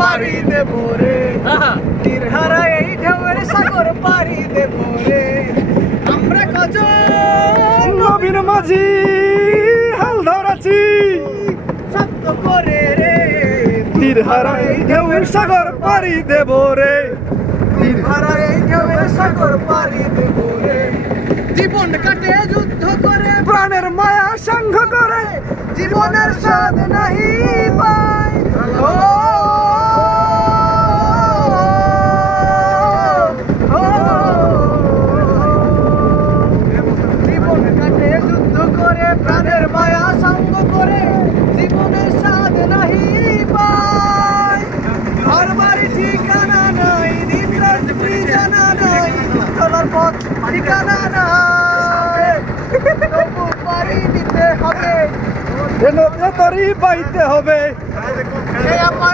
পারি দেব রে, তীর হারা এই ঢেউয়ের সাগর পারি দেব রে। আমরা কজন নবীন মাঝি হাল ধরাছি শব্দ করে রে, তীর হারা এই ঢেউয়ের সাগর পারি দেব রে, তীর হারা এই ঢেউয়ের সাগর পারি দেব রে। জীবন কাটে যুদ্ধ করে, প্রাণের মায়া সাঙ্গ করে, জীবনের স্বাদ নাহি পাই। ও, ও, জীবন কাটে যুদ্ধ করে, প্রাণের মায়া সাঙ্গ করে, জীবনের স্বাদ নাহি পাই। ঘর বাড়ি ঠিকানা নাই, দিন রাত জানা নাই, চলার পথ ঠিকানা নাই, তবু পাড়ি দিতে হবে, নদী তরি বাইতে হবে।